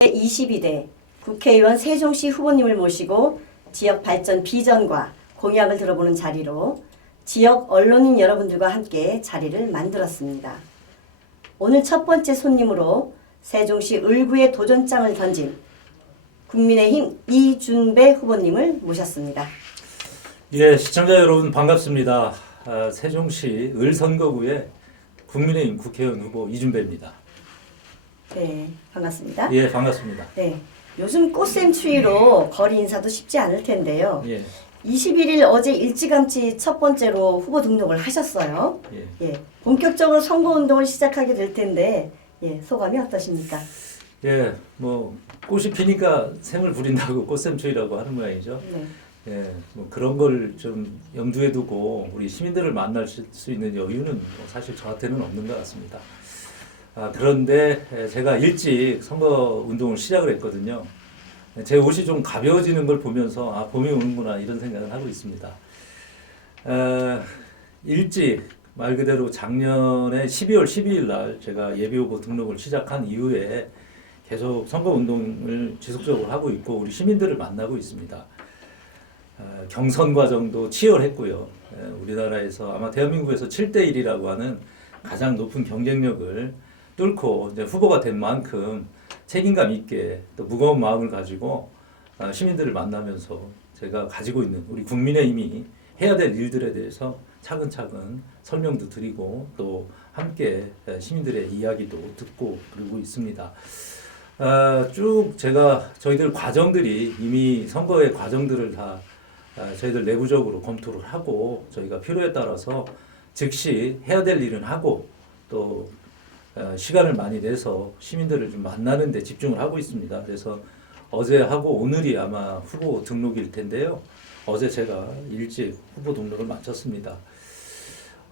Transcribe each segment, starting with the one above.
제22대 국회의원 세종시 후보님을 모시고 지역 발전 비전과 공약을 들어보는 자리로 지역 언론인 여러분들과 함께 자리를 만들었습니다. 오늘 첫 번째 손님으로 세종시 을구에 도전장을 던진 국민의힘 이준배 후보님을 모셨습니다. 예, 시청자 여러분 반갑습니다. 세종시 을선거구의 국민의힘 국회의원 후보 이준배입니다. 네, 반갑습니다. 예, 반갑습니다. 네, 요즘 꽃샘 추위로 거리 인사도 쉽지 않을 텐데요. 예, 21일 어제 일찌감치 첫 번째로 후보 등록을 하셨어요. 예, 본격적으로 선거운동을 시작하게 될 텐데 소감이 어떠십니까? 예, 뭐 꽃이 피니까 샘을 부린다고 꽃샘추위라고 하는 모양이죠. 네. 예, 뭐 그런 걸 좀 염두에 두고 우리 시민들을 만날 수 있는 여유는 뭐 사실 저한테는 없는 것 같습니다. 그런데 제가 일찍 선거 운동을 시작을 했거든요. 제 옷이 좀 가벼워지는 걸 보면서 봄이 오는구나 이런 생각을 하고 있습니다. 일찍 말 그대로 작년에 12월 12일 날 제가 예비후보 등록을 시작한 이후에 계속 선거 운동을 지속적으로 하고 있고 우리 시민들을 만나고 있습니다. 경선 과정도 치열했고요. 우리나라에서 아마 대한민국에서 7대1이라고 하는 가장 높은 경쟁력을 뚫고 이제 후보가 된 만큼 책임감 있게 또 무거운 마음을 가지고 시민들을 만나면서 제가 가지고 있는 우리 국민의힘이 해야 될 일들에 대해서 차근차근 설명도 드리고 또 함께 시민들의 이야기도 듣고 그러고 있습니다. 쭉 제가 저희들 과정들이 이미 선거의 과정들을 다 저희들 내부적으로 검토를 하고 저희가 필요에 따라서 즉시 해야 될 일은 하고 또 시간을 많이 내서 시민들을 좀 만나는 데 집중을 하고 있습니다. 그래서 어제 하고 오늘이 아마 후보 등록일 텐데요. 어제 제가 일찍 후보 등록을 마쳤습니다.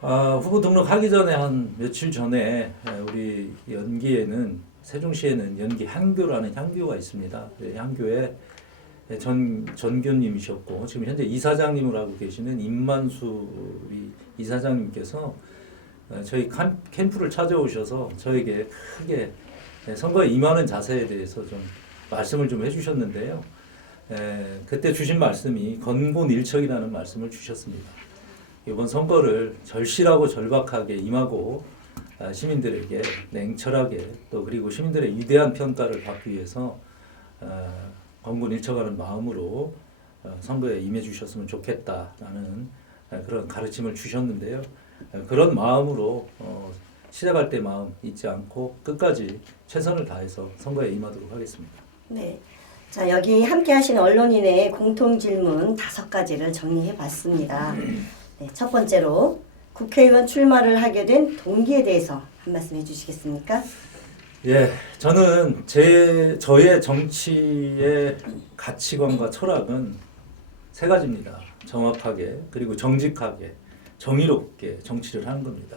후보 등록하기 전에 한 며칠 전에 우리 연기에는 세종시에는 연기 향교라는 향교가 있습니다. 향교에 전교님이셨고 지금 현재 이사장님을 하고 계시는 임만수 이사장님께서 저희 캠프를 찾아오셔서 저에게 크게 선거에 임하는 자세에 대해서 좀 말씀을 좀 해주셨는데요. 그때 주신 말씀이 건곤일척이라는 말씀을 주셨습니다. 이번 선거를 절실하고 절박하게 임하고 시민들에게 냉철하게 또 그리고 시민들의 위대한 평가를 받기 위해서 건곤일척하는 마음으로 선거에 임해 주셨으면 좋겠다라는 그런 가르침을 주셨는데요. 그런 마음으로 시작할 때 마음 잊지 않고 끝까지 최선을 다해서 선거에 임하도록 하겠습니다. 네. 자, 여기 함께 하신 언론인의 공통 질문 5가지를 정리해 봤습니다. 네, 첫 번째로 국회의원 출마를 하게 된 동기에 대해서 한 말씀 해 주시겠습니까? 예, 저는 저의 정치의 가치관과 철학은 3가지입니다. 정확하게 그리고 정직하게 정의롭게 정치를 하는 겁니다.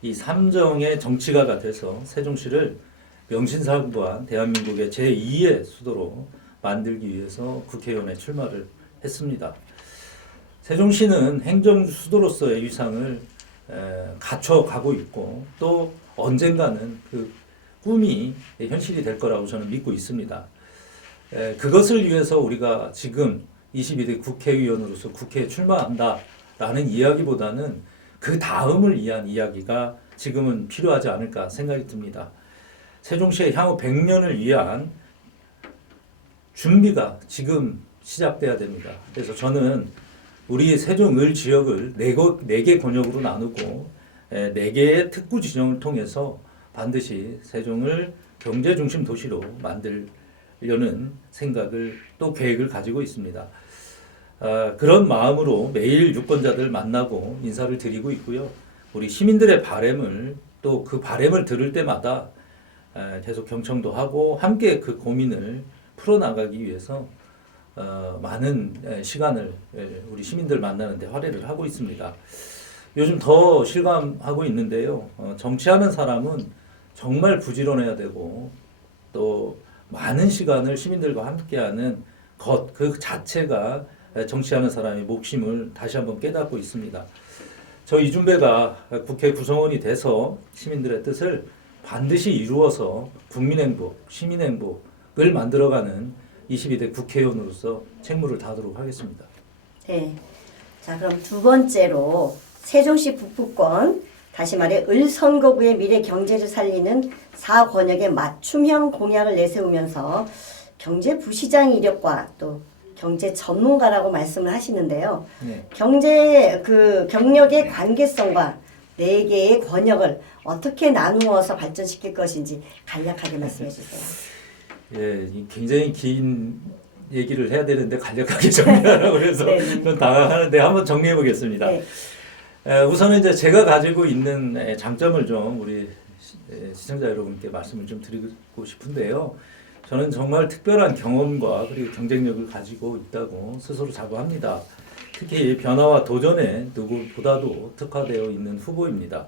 이 3정의 정치가가 돼서 세종시를 명신상부한 대한민국의 제2의 수도로 만들기 위해서 국회의원에 출마를 했습니다. 세종시는 행정 수도로서의 위상을 갖춰가고 있고 또 언젠가는 그 꿈이 현실이 될 거라고 저는 믿고 있습니다. 그것을 위해서 우리가 지금 22대 국회의원으로서 국회에 출마한다라는 이야기보다는 그 다음을 위한 이야기가 지금은 필요하지 않을까 생각이 듭니다. 세종시의 향후 100년을 위한 준비가 지금 시작돼야 됩니다. 그래서 저는 우리 세종을 지역을 4개 권역으로 나누고 4개의 특구 지정을 통해서 반드시 세종을 경제중심 도시로 만들려는 생각을 또 계획을 가지고 있습니다. 그런 마음으로 매일 유권자들 만나고 인사를 드리고 있고요. 우리 시민들의 바람을 또 그 바람을 들을 때마다 계속 경청도 하고 함께 그 고민을 풀어나가기 위해서 많은 시간을 우리 시민들 만나는 데 할애를 하고 있습니다. 요즘 더 실감하고 있는데요. 정치하는 사람은 정말 부지런해야 되고 또 많은 시간을 시민들과 함께하는 것 그 자체가 정치하는 사람의 몫임을 다시 한번 깨닫고 있습니다. 저 이준배가 국회 구성원이 돼서 시민들의 뜻을 반드시 이루어서 국민 행복, 시민 행복 만들어가는 22대 국회의원으로서 책무를 다하도록 하겠습니다. 네. 자, 그럼 두 번째로 세종시 북부권, 다시 말해 을선거구의 미래 경제를 살리는 4권역의 맞춤형 공약을 내세우면서 경제부시장 이력과 또 경제 전문가라고 말씀을 하시는데요. 네. 경력의 관계성과 4개의 권역을 어떻게 나누어서 발전시킬 것인지 간략하게 말씀해 주세요. 예, 굉장히 긴 얘기를 해야 되는데 간략하게 정리하라고 그래서 네. 좀 당황하는데 한번 정리해 보겠습니다. 네. 우선은 이제 제가 가지고 있는 장점을 좀 우리 시청자 여러분께 말씀을 좀 드리고 싶은데요. 저는 정말 특별한 경험과 그리고 경쟁력을 가지고 있다고 스스로 자부합니다. 특히 변화와 도전에 누구보다도 특화되어 있는 후보입니다.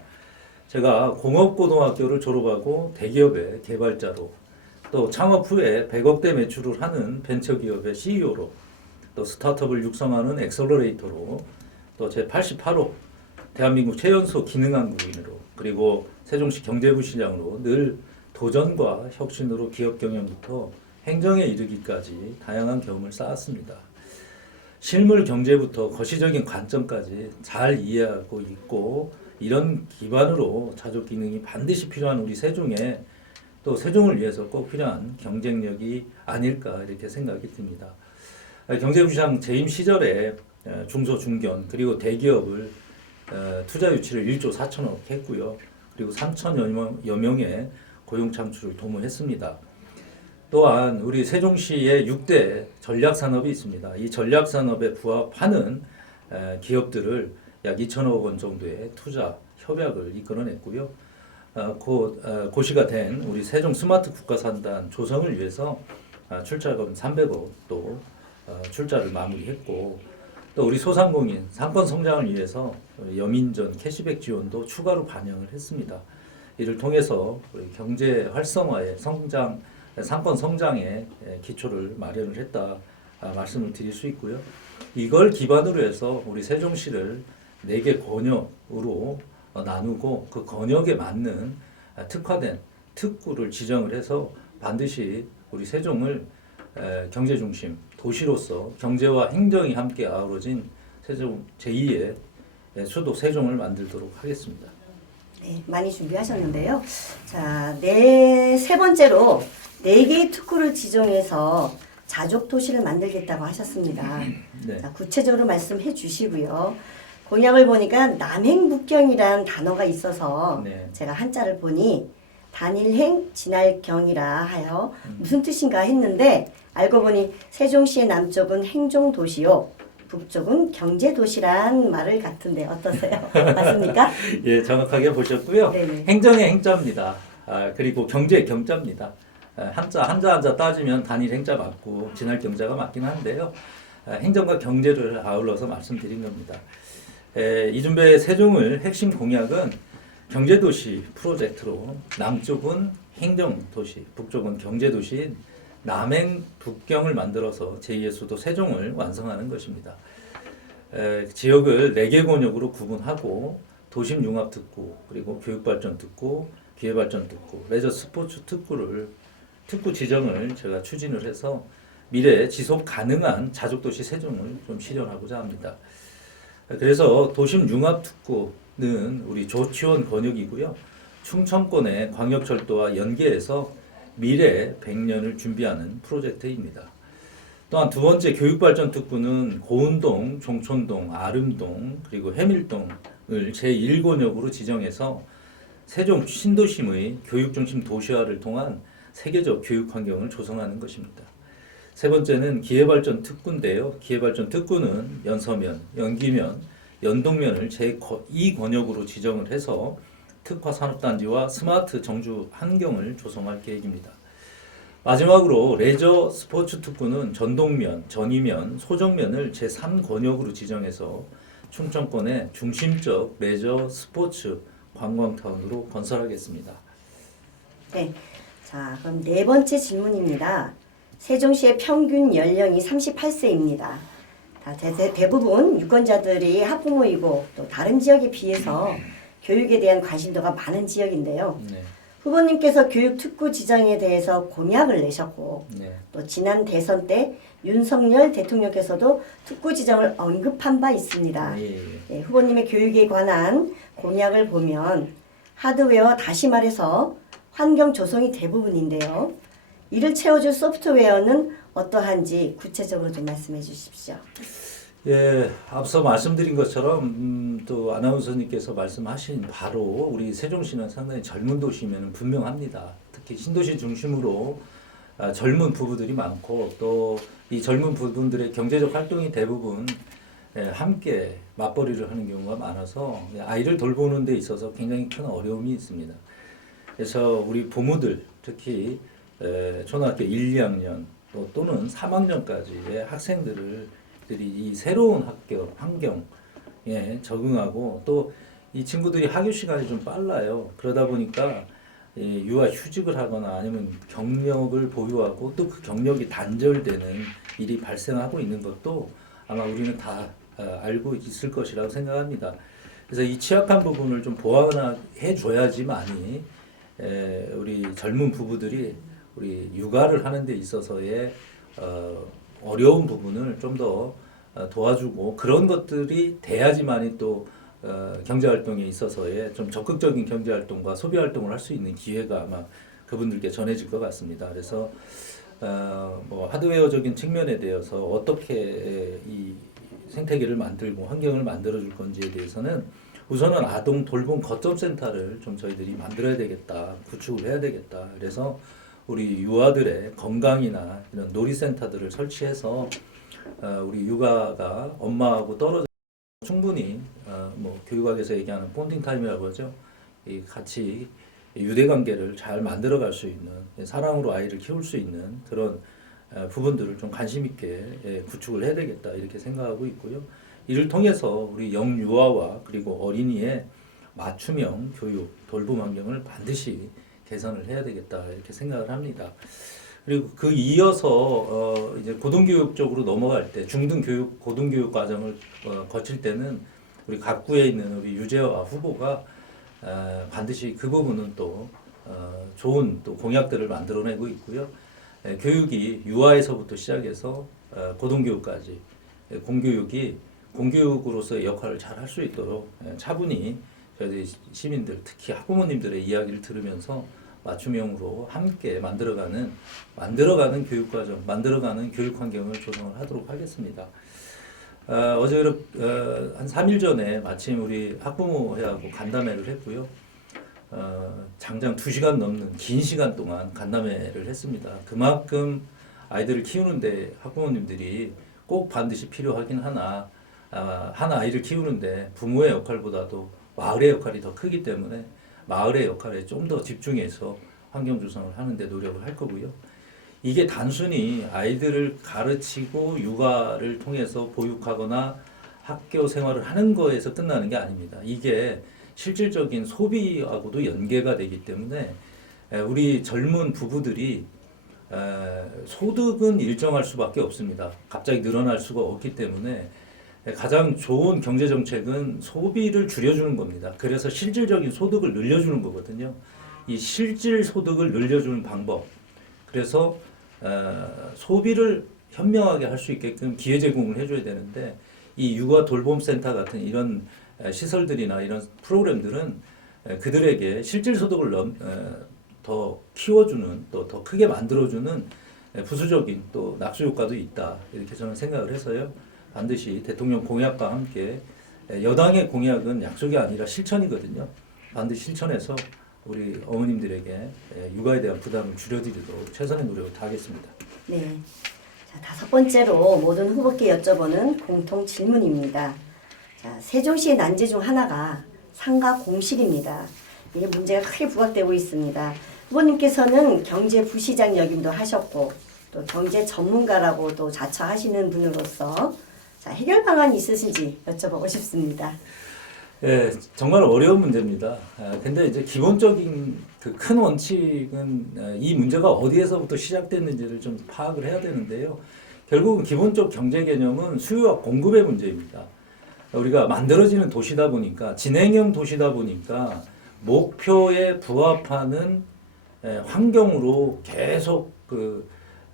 제가 공업고등학교를 졸업하고 대기업의 개발자로, 또 창업 후에 100억대 매출을 하는 벤처기업의 CEO로, 또 스타트업을 육성하는 엑셀러레이터로, 또 제88호 대한민국 최연소 기능한국인으로, 그리고 세종시 경제부시장으로 늘 도전과 혁신으로 기업 경영부터 행정에 이르기까지 다양한 경험을 쌓았습니다. 실물 경제부터 거시적인 관점까지 잘 이해하고 있고, 이런 기반으로 자족 기능이 반드시 필요한 우리 세종에, 또 세종을 위해서 꼭 필요한 경쟁력이 아닐까 이렇게 생각이 듭니다. 경제부시장 재임 시절에 중소 중견 그리고 대기업을 투자 유치를 1조 4천억 했고요. 그리고 3천여 명의 고용 창출을 도모했습니다. 또한 우리 세종시에 6대 전략산업이 있습니다. 이 전략산업에 부합하는 기업들을 약 2천억 원 정도의 투자 협약을 이끌어냈고요. 고시가 된 우리 세종 스마트 국가산단 조성을 위해서 출자금 300억 또 출자를 마무리했고, 또 우리 소상공인 상권 성장을 위해서 여민전 캐시백 지원도 추가로 반영을 했습니다. 이를 통해서 우리 경제 활성화의 상권 성장의 기초를 마련을 했다 말씀을 드릴 수 있고요. 이걸 기반으로 해서 우리 세종시를 4개 권역으로 나누고 그 권역에 맞는 특화된 특구를 지정을 해서 반드시 우리 세종을 경제 중심 도시로서 경제와 행정이 함께 아우러진 세종 제2의 수도 세종을 만들도록 하겠습니다. 네, 많이 준비하셨는데요. 자, 세 번째로 4개의 특구를 지정해서 자족 도시를 만들겠다고 하셨습니다. 네. 자, 구체적으로 말씀해 주시고요. 공약을 보니까 남행북경이란 단어가 있어서 네. 제가 한자를 보니 단일행 진할경이라 하여 무슨 뜻인가 했는데, 알고 보니 세종시의 남쪽은 행정도시요, 북쪽은 경제도시란 말을 같은데 어떠세요? 맞습니까? 예, 정확하게 보셨고요. 네네. 행정의 행자입니다. 그리고 경제의 경자입니다. 한자 따지면 단일 행자 맞고 진할 경자가 맞긴 한데요. 행정과 경제를 아울러서 말씀드린 겁니다. 이준배 세종을 핵심 공약은 경제도시 프로젝트로 남쪽은 행정도시, 북쪽은 경제도시 남행북경을 만들어서 제2의 수도 세종을 완성하는 것입니다. 지역을 4개 권역으로 구분하고 도심 융합 특구, 그리고 교육발전 특구, 기회발전 특구, 레저 스포츠 특구 지정을 제가 추진을 해서 미래 지속 가능한 자족도시 세종을 좀 실현하고자 합니다. 그래서 도심 융합 특구는 우리 조치원 권역이고요. 충청권의 광역철도와 연계해서 미래 100년을 준비하는 프로젝트입니다. 또한 두 번째 교육발전 특구는 고운동, 종촌동, 아름동, 그리고 해밀동을 제1권역으로 지정해서 세종 신도심의 교육중심 도시화를 통한 세계적 교육 환경을 조성하는 것입니다. 세 번째는 기회발전 특구인데요. 기회발전 특구는 연서면, 연기면, 연동면을 제2권역으로 지정을 해서 특화 산업단지와 스마트 정주 환경을 조성할 계획입니다. 마지막으로 레저 스포츠 특구는 전동면, 전이면, 소정면을 제3권역으로 지정해서 충청권의 중심적 레저 스포츠 관광타운으로 건설하겠습니다. 네. 자, 그럼 4번째 질문입니다. 세종시의 평균 연령이 38세입니다. 대부분 유권자들이 학부모이고 또 다른 지역에 비해서 교육에 대한 관심도가 많은 지역인데요. 네. 후보님께서 교육 특구 지정에 대해서 공약을 내셨고 네. 또 지난 대선 때 윤석열 대통령께서도 특구 지정을 언급한 바 있습니다. 예, 예. 네, 후보님의 교육에 관한 공약을 보면 하드웨어, 다시 말해서 환경 조성이 대부분인데요. 이를 채워줄 소프트웨어는 어떠한지 구체적으로 좀 말씀해 주십시오. 예, 앞서 말씀드린 것처럼 또 아나운서님께서 말씀하신 바로 우리 세종시는 상당히 젊은 도시면 분명합니다. 특히 신도시 중심으로 젊은 부부들이 많고 또 이 젊은 부분들의 경제적 활동이 대부분 함께 맞벌이를 하는 경우가 많아서 아이를 돌보는 데 있어서 굉장히 큰 어려움이 있습니다. 그래서 우리 부모들 특히 초등학교 1, 2학년 또는 3학년까지의 학생들이 이 새로운 학교 환경에 적응하고 또 이 친구들이 학교 시간이 좀 빨라요. 그러다 보니까 유아 휴직을 하거나 아니면 경력을 보유하고 또 그 경력이 단절되는 일이 발생하고 있는 것도 아마 우리는 다 알고 있을 것이라고 생각합니다. 그래서 이 취약한 부분을 좀 보완해 줘야지만이 우리 젊은 부부들이 우리 육아를 하는 데 있어서의 어려운 부분을 좀 더 도와주고 그런 것들이 돼야지만이 또 경제 활동에 있어서의 좀 적극적인 경제 활동과 소비 활동을 할 수 있는 기회가 아마 그분들께 전해질 것 같습니다. 그래서 뭐 하드웨어적인 측면에 대해서 어떻게 이 생태계를 만들고 환경을 만들어 줄 건지에 대해서는 우선은 아동 돌봄 거점 센터를 좀 저희들이 만들어야 되겠다, 구축을 해야 되겠다. 그래서 우리 유아들의 건강이나 이런 놀이센터들을 설치해서 우리 육아가 엄마하고 떨어져 충분히 뭐 교육학에서 얘기하는 본딩 타임이라고 하죠. 이 같이 유대 관계를 잘 만들어갈 수 있는 사랑으로 아이를 키울 수 있는 그런 부분들을 좀 관심 있게 구축을 해야 되겠다 이렇게 생각하고 있고요. 이를 통해서 우리 영유아와 그리고 어린이의 맞춤형 교육 돌봄 환경을 반드시 개선을 해야 되겠다 이렇게 생각을 합니다. 그리고 그 이어서 이제 고등교육 쪽으로 넘어갈 때 중등교육 고등교육 과정을 거칠 때는 우리 각 구에 있는 우리 유재화 후보가 반드시 그 부분은 또 좋은 또 공약들을 만들어내고 있고요. 교육이 유아에서부터 시작해서 고등교육까지 공교육이 공교육으로서의 역할을 잘 할 수 있도록 차분히 저희들 시민들 특히 학부모님들의 이야기를 들으면서 맞춤형으로 함께 만들어가는 교육과정, 만들어가는 교육 환경을 조성을 하도록 하겠습니다. 어제 한 3일 전에 마침 우리 학부모회하고 간담회를 했고요. 장장 2시간 넘는 긴 시간 동안 간담회를 했습니다. 그만큼 아이들을 키우는데 학부모님들이 꼭 반드시 필요하긴 하나 한 아이를 키우는데 부모의 역할보다도 마을의 역할이 더 크기 때문에 마을의 역할에 좀 더 집중해서 환경 조성을 하는 데 노력을 할 거고요. 이게 단순히 아이들을 가르치고 육아를 통해서 보육하거나 학교 생활을 하는 거에서 끝나는 게 아닙니다. 이게 실질적인 소비하고도 연계가 되기 때문에 우리 젊은 부부들이 소득은 일정할 수밖에 없습니다. 갑자기 늘어날 수가 없기 때문에 가장 좋은 경제 정책은 소비를 줄여주는 겁니다. 그래서 실질적인 소득을 늘려주는 거거든요. 이 실질 소득을 늘려주는 방법. 그래서 소비를 현명하게 할 수 있게끔 기회 제공을 해줘야 되는데 이 육아 돌봄 센터 같은 이런 시설들이나 이런 프로그램들은 그들에게 실질 소득을 더 키워주는 또 더 크게 만들어주는 부수적인 또 낙수 효과도 있다 이렇게 저는 생각을 해서요. 반드시 대통령 공약과 함께 여당의 공약은 약속이 아니라 실천이거든요. 반드시 실천해서 우리 어머님들에게 육아에 대한 부담을 줄여드리도록 최선의 노력을 다하겠습니다. 네. 자, 5번째로 모든 후보께 여쭤보는 공통 질문입니다. 자, 세종시의 난제 중 하나가 상가 공실입니다. 이게 문제가 크게 부각되고 있습니다. 후보님께서는 경제부시장 역임도 하셨고 또 경제 전문가라고 또 자처하시는 분으로서 자, 해결 방안이 있으신지 여쭤보고 싶습니다. 예, 정말 어려운 문제입니다. 근데 이제 기본적인 그 큰 원칙은 이 문제가 어디에서부터 시작됐는지를 좀 파악을 해야 되는데요. 결국은 기본적 경제 개념은 수요와 공급의 문제입니다. 우리가 만들어지는 도시다 보니까 진행형 도시다 보니까 목표에 부합하는 환경으로 계속 그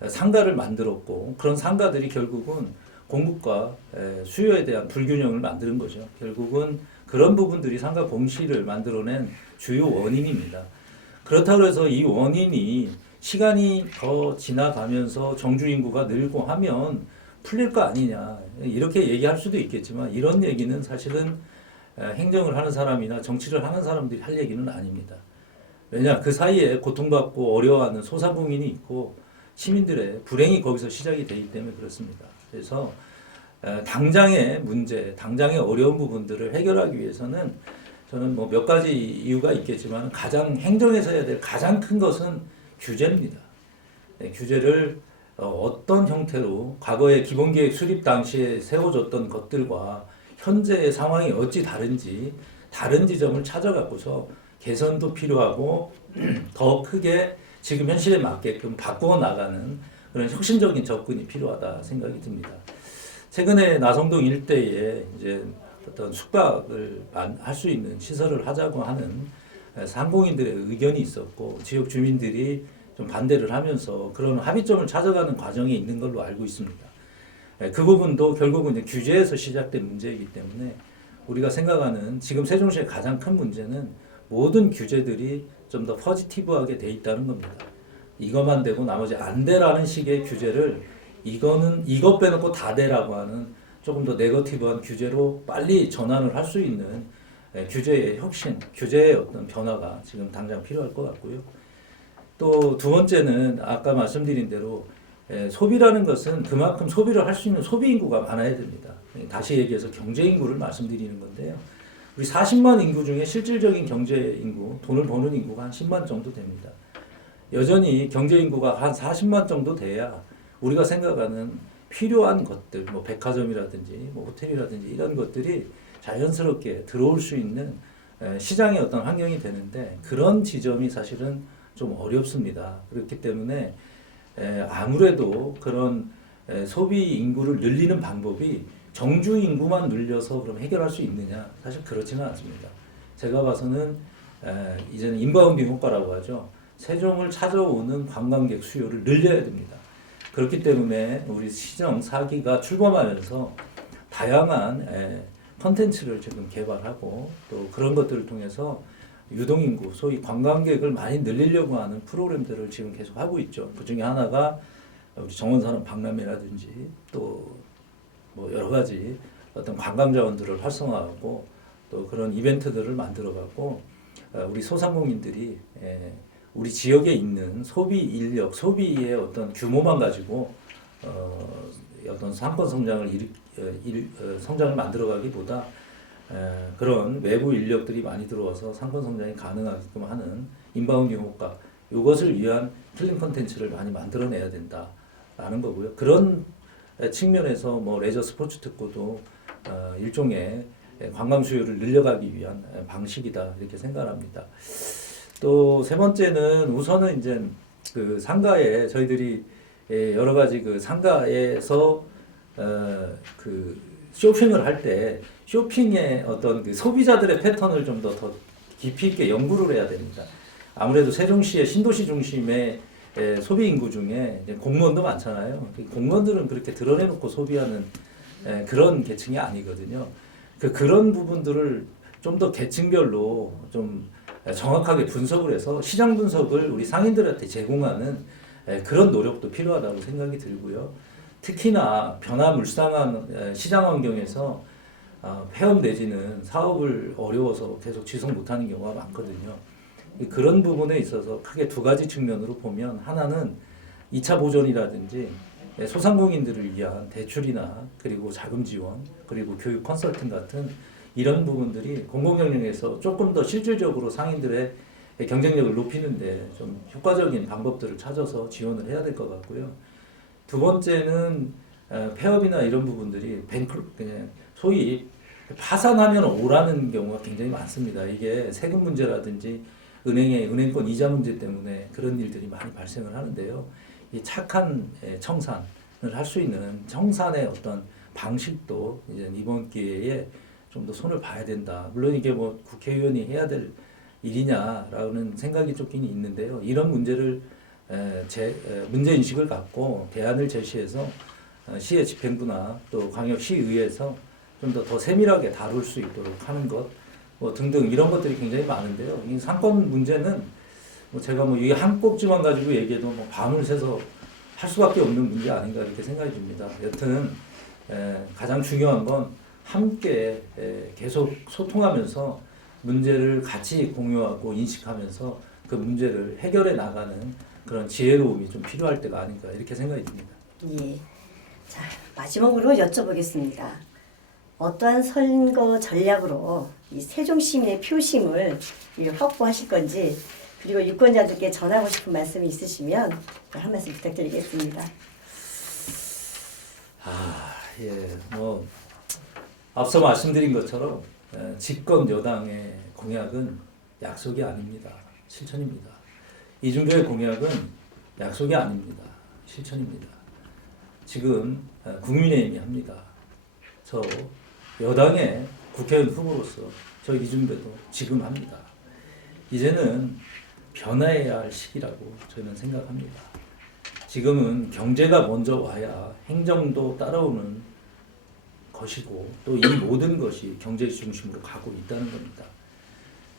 상가를 만들었고 그런 상가들이 결국은 공급과 수요에 대한 불균형을 만드는 거죠. 결국은 그런 부분들이 상가 공시를 만들어낸 주요 원인입니다. 그렇다고 해서 이 원인이 시간이 더 지나가면서 정주 인구가 늘고 하면 풀릴 거 아니냐 이렇게 얘기할 수도 있겠지만 이런 얘기는 사실은 행정을 하는 사람이나 정치를 하는 사람들이 할 얘기는 아닙니다. 왜냐 그 사이에 고통받고 어려워하는 소상공인이 있고 시민들의 불행이 거기서 시작이 되기 때문에 그렇습니다. 그래서 당장의 문제, 당장의 어려운 부분들을 해결하기 위해서는 저는 뭐 몇 가지 이유가 있겠지만 가장 행정에서 해야 될 가장 큰 것은 규제입니다. 규제를 어떤 형태로 과거의 기본계획 수립 당시에 세워졌던 것들과 현재의 상황이 어찌 다른지 다른 지점을 찾아갖고서 개선도 필요하고 더 크게 지금 현실에 맞게끔 바꾸어 나가는 그런 혁신적인 접근이 필요하다 생각이 듭니다. 최근에 나성동 일대에 이제 어떤 숙박을 할 수 있는 시설을 하자고 하는 상공인들의 의견이 있었고 지역 주민들이 좀 반대를 하면서 그런 합의점을 찾아가는 과정에 있는 걸로 알고 있습니다. 그 부분도 결국은 이제 규제에서 시작된 문제이기 때문에 우리가 생각하는 지금 세종시의 가장 큰 문제는 모든 규제들이 좀 더 포지티브하게 돼 있다는 겁니다. 이것만 되고 나머지 안 되라는 식의 규제를 이것 빼놓고 다 되라고 하는 조금 더 네거티브한 규제로 빨리 전환을 할 수 있는 규제의 혁신, 규제의 어떤 변화가 지금 당장 필요할 것 같고요. 또 두 번째는 아까 말씀드린 대로 소비라는 것은 그만큼 소비를 할 수 있는 소비 인구가 많아야 됩니다. 다시 얘기해서 경제 인구를 말씀드리는 건데요. 우리 40만 인구 중에 실질적인 경제 인구, 돈을 버는 인구가 한 10만 정도 됩니다. 여전히 경제 인구가 한 40만 정도 돼야 우리가 생각하는 필요한 것들, 뭐 백화점이라든지 뭐 호텔이라든지 이런 것들이 자연스럽게 들어올 수 있는 시장의 어떤 환경이 되는데 그런 지점이 사실은 좀 어렵습니다. 그렇기 때문에 아무래도 그런 소비 인구를 늘리는 방법이 정주 인구만 늘려서 그럼 해결할 수 있느냐? 사실 그렇지는 않습니다. 제가 봐서는 이제는 인바운딩 효과라고 하죠. 세종을 찾아오는 관광객 수요를 늘려야 됩니다. 그렇기 때문에 우리 시정 4기가 출범하면서 다양한 컨텐츠를 지금 개발하고 또 그런 것들을 통해서 유동인구, 소위 관광객을 많이 늘리려고 하는 프로그램들을 지금 계속 하고 있죠. 그 중에 하나가 우리 정원산업 박람회라든지 또 뭐 여러 가지 어떤 관광 자원들을 활성화하고 또 그런 이벤트들을 만들어갖고 우리 소상공인들이 우리 지역에 있는 소비 인력, 소비의 어떤 규모만 가지고 어떤 상권 성장을 성장을 만들어가기보다 그런 외부 인력들이 많이 들어와서 상권 성장이 가능하게끔 하는 인바운딩 효과, 이것을 위한 힐링 콘텐츠를 많이 만들어내야 된다라는 거고요. 그런 측면에서 뭐 레저 스포츠 특구도 일종의 관광 수요를 늘려가기 위한 방식이다 이렇게 생각합니다. 또 세 번째는 우선은 이제 그 상가에 저희들이 여러 가지 그 상가에서 그 쇼핑을 할 때 쇼핑의 어떤 그 소비자들의 패턴을 좀 더 깊이 있게 연구를 해야 됩니다. 아무래도 세종시의 신도시 중심의 소비 인구 중에 공무원도 많잖아요. 공무원들은 그렇게 드러내놓고 소비하는 그런 계층이 아니거든요. 그런 부분들을 좀 더 계층별로 좀 정확하게 분석을 해서 시장 분석을 우리 상인들한테 제공하는 그런 노력도 필요하다고 생각이 들고요. 특히나 변화무쌍한 시장 환경에서 폐업 내지는 사업을 어려워서 계속 지속 못하는 경우가 많거든요. 그런 부분에 있어서 크게 두 가지 측면으로 보면 하나는 2차 보전이라든지 소상공인들을 위한 대출이나 그리고 자금 지원 그리고 교육 컨설팅 같은 이런 부분들이 공공영역에서 조금 더 실질적으로 상인들의 경쟁력을 높이는데 좀 효과적인 방법들을 찾아서 지원을 해야 될 것 같고요. 두 번째는 폐업이나 이런 부분들이 그냥 소위 파산하면 오라는 경우가 굉장히 많습니다. 이게 세금 문제라든지 은행의 은행권 이자 문제 때문에 그런 일들이 많이 발생을 하는데요. 이 착한 청산을 할 수 있는 청산의 어떤 방식도 이제 이번 기회에 좀 더 손을 봐야 된다. 물론 이게 뭐 국회의원이 해야 될 일이냐라는 생각이 조금 있는데요. 이런 문제를 문제 인식을 갖고 대안을 제시해서 시의 집행부나 또 광역시의회에서 좀 더 세밀하게 다룰 수 있도록 하는 것 뭐 등등 이런 것들이 굉장히 많은데요. 이 상권 문제는 뭐 제가 뭐 이 한 꼭지만 가지고 얘기해도 뭐 밤을 새서 할 수밖에 없는 문제 아닌가 이렇게 생각이 듭니다. 여튼 가장 중요한 건 함께 계속 소통하면서 문제를 같이 공유하고 인식하면서 그 문제를 해결해 나가는 그런 지혜로움이 좀 필요할 때가 아닌가 이렇게 생각이 듭니다. 예. 자, 마지막으로 여쭤보겠습니다. 어떠한 선거 전략으로 이 세종시민의 표심을 확보하실 건지, 그리고 유권자들께 전하고 싶은 말씀이 있으시면 한 말씀 부탁드리겠습니다. 뭐 앞서 말씀드린 것처럼 집권 여당의 공약은 약속이 아닙니다. 실천입니다. 이준표의 공약은 약속이 아닙니다. 실천입니다. 지금 국민의힘이 합니다. 저 여당의 국회의원 후보로서 저 이준표도 지금 합니다. 이제는 변화해야 할 시기라고 저는 생각합니다. 지금은 경제가 먼저 와야 행정도 따라오는 것이고 또 이 모든 것이 경제 중심으로 가고 있다는 겁니다.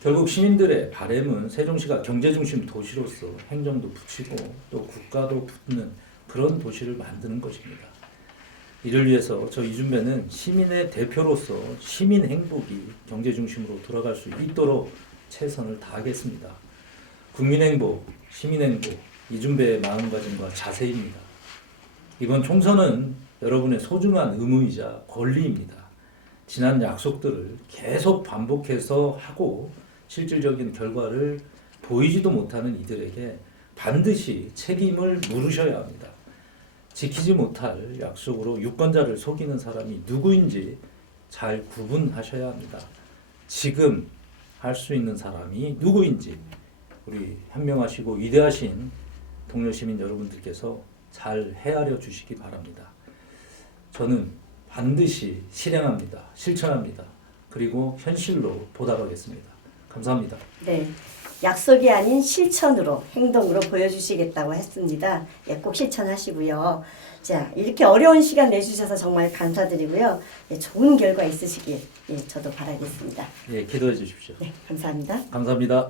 결국 시민들의 바람은 세종시가 경제 중심 도시로서 행정도 붙이고 또 국가도 붙는 그런 도시를 만드는 것입니다. 이를 위해서 저 이준배는 시민의 대표로서 시민 행복이 경제 중심으로 돌아갈 수 있도록 최선을 다하겠습니다. 국민 행복, 시민 행복, 이준배의 마음가짐과 자세입니다. 이번 총선은 여러분의 소중한 의무이자 권리입니다. 지난 약속들을 계속 반복해서 하고 실질적인 결과를 보이지도 못하는 이들에게 반드시 책임을 물으셔야 합니다. 지키지 못할 약속으로 유권자를 속이는 사람이 누구인지 잘 구분하셔야 합니다. 지금 할 수 있는 사람이 누구인지 우리 현명하시고 위대하신 동료 시민 여러분들께서 잘 헤아려 주시기 바랍니다. 저는 반드시 실행합니다. 실천합니다. 그리고 현실로 보답하겠습니다. 감사합니다. 네, 약속이 아닌 실천으로 행동으로 보여주시겠다고 했습니다. 예, 꼭 실천하시고요. 자, 이렇게 어려운 시간 내주셔서 정말 감사드리고요. 예, 좋은 결과 있으시길 저도 바라겠습니다. 예, 기도해 주십시오. 네, 감사합니다. 감사합니다.